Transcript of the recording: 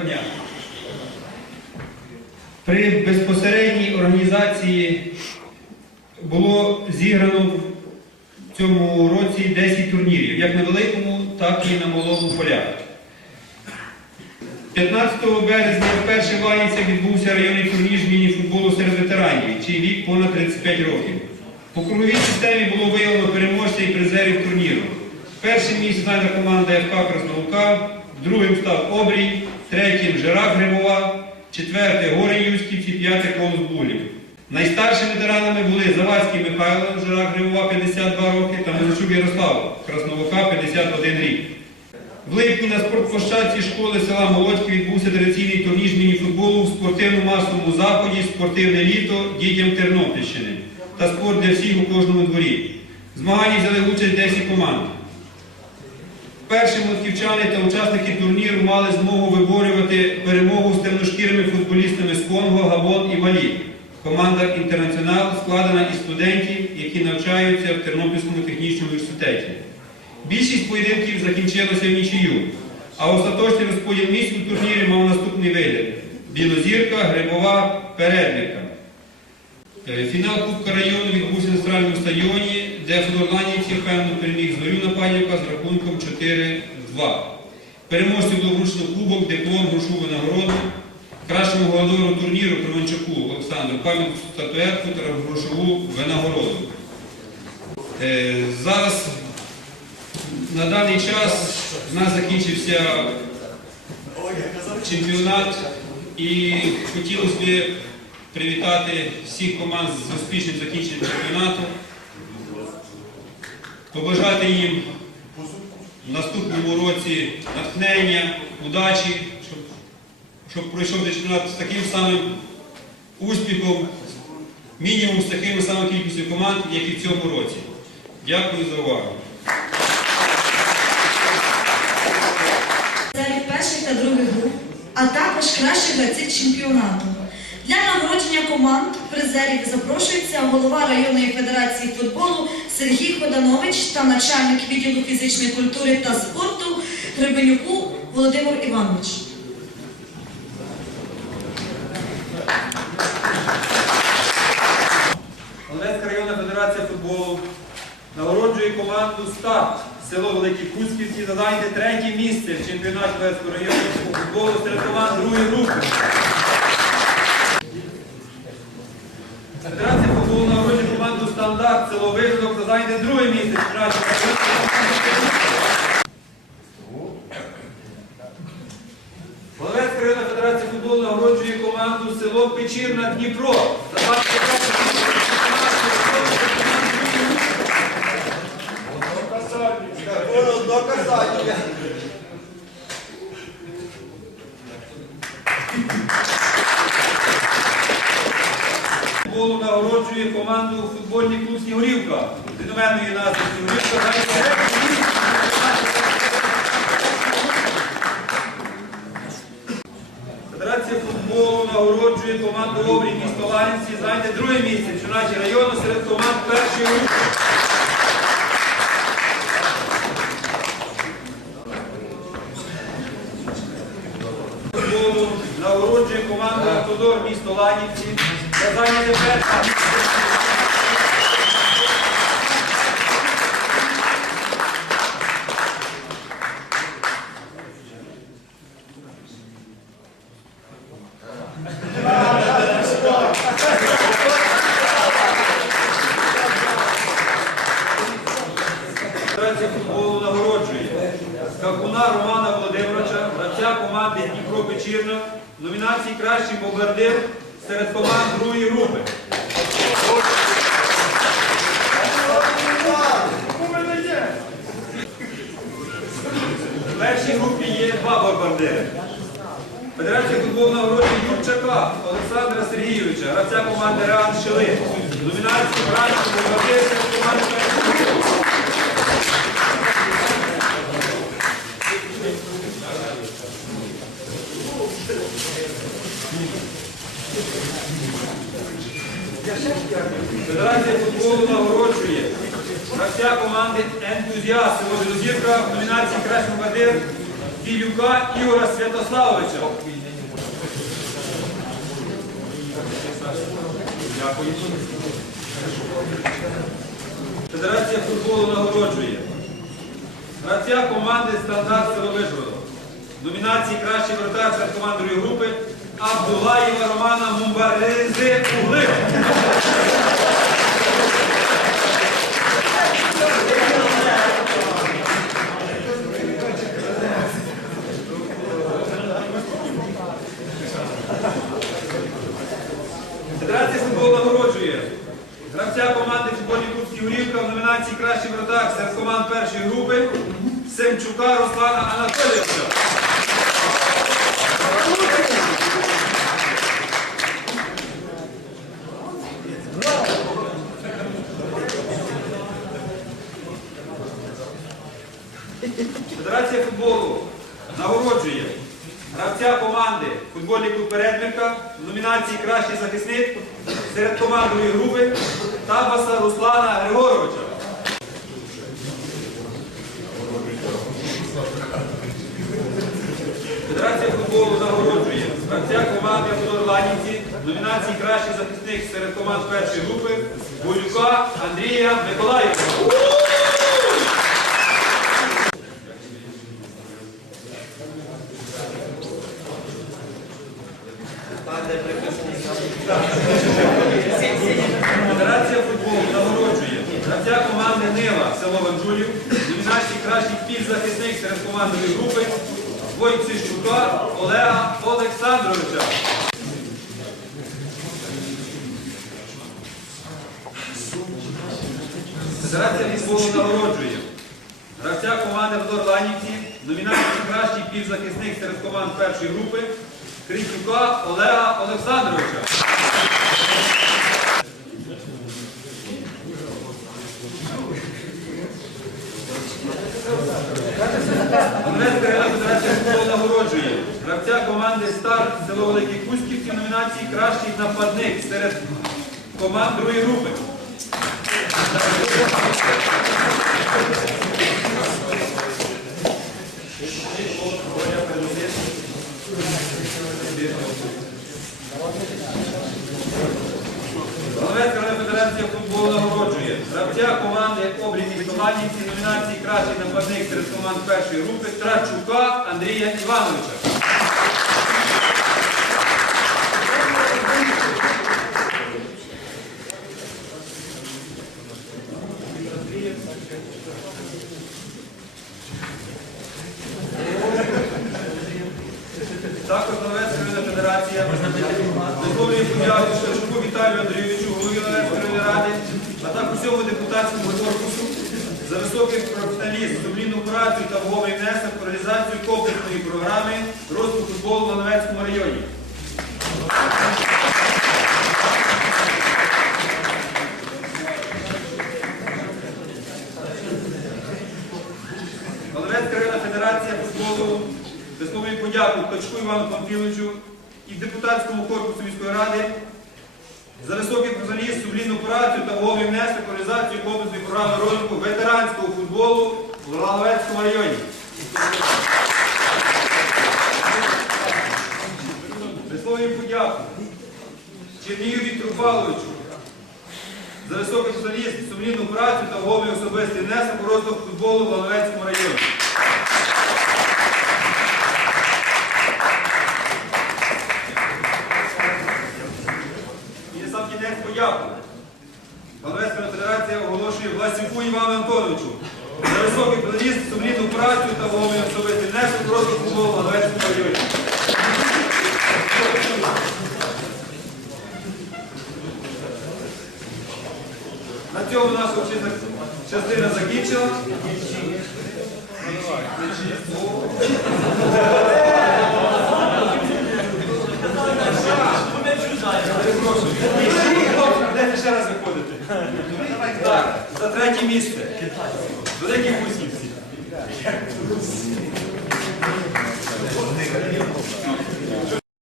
дня. При безпосередній організації було зіграно в цьому році 10 турнірів, як на великому, так і на малому полях. 15 березня вперше в Лаїнцях відбувся районний турнір з міні-футболу серед ветеранів, чий вік понад 35 років. По круговій системі було виявлено переможця і призерів турніру. Першим місце зайняла команда ФК Краснолука, другим став Обрій, третім Жирак Грибова, четверте Горень Юськівці, п'яте Колос Булів. Найстаршими ветеранами були Завадський Михайло, Жирак Грибова 52 роки та Музичук Ярослав, Краснолука 51 рік. В липні на спортплощадці школи села Молодьки відбувся традиційний турнір з мініфутболу в спортивно-масовому заході Спортивне літо дітям Тернопільщини та спорт для всіх у кожному дворі. В змаганні взяли участь 10 команд. Перші москівчани та учасники турніру мали змогу виборювати перемогу з темношкірими футболістами з Конго, Габон і Малі. Команда Інтернаціонал складена із студентів, які навчаються в Тернопільському технічному університеті. Більшість поєдинків закінчилася в нічию, а остаточний розподіл місць у турнірі мав наступний вигляд: Білозірка, Грибова, Передника. Е, Фінал Кубка району відбувся на центральному стадіоні, де Флорланівці впевнено переміг Зорю Нападівка з рахунком 4-2. Переможцю було вручено кубок, диплом, грошову нагороду. Кращому голодору турніру Кременчуку Олександру пам'ятку статуетку та грошову винагороду. Е, Зараз на даний час в нас закінчився чемпіонат і хотілося б привітати всіх команд з успішним закінченням чемпіонату, побажати їм в наступному році натхнення, удачі, щоб, щоб пройшов чемпіонат з таким самим успіхом, мінімум з такою самою кількістю команд, як і в цьому році. Дякую за увагу. Серед перших та других груп, а також кращих гравців чемпіонату. Для нагородження команд призерів запрошується голова районної федерації футболу Сергій Ходанович та начальник відділу фізичної культури та спорту Гребенюку Володимир Іванович. Олецька районна федерація футболу нагороджує команду Старт село Великі Кузьківці за третє місце в чемпіонаті Олецького району футболу серед команд другої групи. Федерація футболу нагороджує команду Стандарт село Вижлок за зайняте друге місце Олецька районна федерація футболу нагороджує команду село Печірна Дніпро. За команду футбольний клуб Снігурівка. Від доменної назви Снігурівка. Федерація футболу нагороджує команду Обрій місто Ланівці, зайняте друге місце в чемпіонаті району серед команд першої групи. Нагороджує команду Автодор місто Ланівці за зайняте перше місце. Федерація футболу нагороджує Какуна Романа Володимировича, гравця команди Дніпро Печірна, номінації Кращий бомбардир серед команд другої групи. В першій групі є два бомбардири. Федерація футболу нагороджує Юрчака Олександра Сергійовича, гравця команди Реал Шили. В номінації Кращий бомбардир серед команд першої групи. Федерація футболу нагороджує гравця команди Ентузіаст Білозірка в номінації Кращий бомбардир Білюка Ігора Святославовича. Дякую. Федерація футболу нагороджує. Гравця команди Стандарт село Вишгород. Номінації Кращий вратар серед командної групи Абдулаєва Романа Мумбаризи Угли. Федерація футболу нагороджує. Гравця команди футбольні Курські Горівка в номінації Кращий вратар серед команд першої групи Семчука Руслана Анатолійовича. Федерація футболу нагороджує гравця команди футбольний клуб Передмірка в номінації Кращий захисник серед командної групи Табаса Руслана Григоровича. Федерація футболу нагороджує гравця команди Федорланівці в номінації Кращий захисник серед команд першої групи Голюка Андрія Миколаєва. Федерація футболу нагороджує гравця команди Нива село Ванжулів, номінації кращий півзахисник серед командної групи Войцищука Олега Олександровича. Федерація футболу нагороджує гравця команди Вдорланівці, номінації кращий півзахисник серед команд першої групи Критюка Олега Олександровича. Районна федерація нагороджує гравця команди Стар село Великі Кузьківці номінації Кращий нападник серед команд другої групи. Районна федерація футболу нагороджує гравця команди Обліні Столанівці номінації Кращий нападник серед команд першої групи Трачука Андрія Івановича. Також районна федерація висловлює подяку Шевчуку Віталію Андрійовичу, районної ради, а також всьому депутатському корпусу за високий професіоналізм, сумлінну працю та ваговий внесок в реалізацію комплексної програми розвитку футболу на Донецькому районі. Донецька районна федерація футболу висловлює подяку Ткачку Івану Памфіловичу і депутатському корпусу міської ради за високий професіоналізм, сумлінну працю та ваговий внесок реалізацію комплексної програми розвитку ветеранського футболу в Лановецькому районі. Висловлюю подяку Чернію Віктору Павловичу за високий професіоналізм, сумлінну працю та ваговий особистий внесок у розвиток футболу в Лановецькому районі. І на сам кінець подяку. Пановецька федерація оголошує Власюку Івану Антоновичу за високий педагогізм, сумлінну працю та вагомий особистий внесок у розвиток футболу в районі. На цьому наша частина закінчила. Ще раз виходити? Так, за третє місце. Великий Кузь